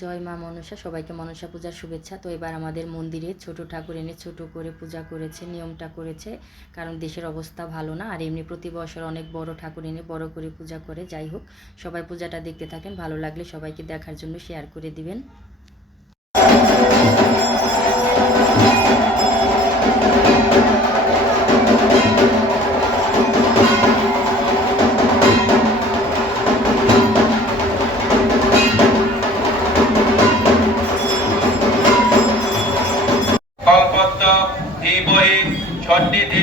জয় মা মনসা, সবাইকে মনসা পূজার শুভেচ্ছা। তো এবার আমাদের মন্দিরে ছোট ঠাকুর এনে ছোট করে পূজা করেছে, নিয়মটা করেছে, কারণ দেশের অবস্থা ভালো না। আর এমনি প্রতি বছর অনেক বড় ঠাকুর এনে বড় করে পূজা করে। যাই হোক, সবাই পূজাটা দেখতে থাকেন, ভালো লাগলে সবাইকে দেখার জন্য শেয়ার করে দিবেন। কল্পদ্দ ধীমহি ষণ্ডিতি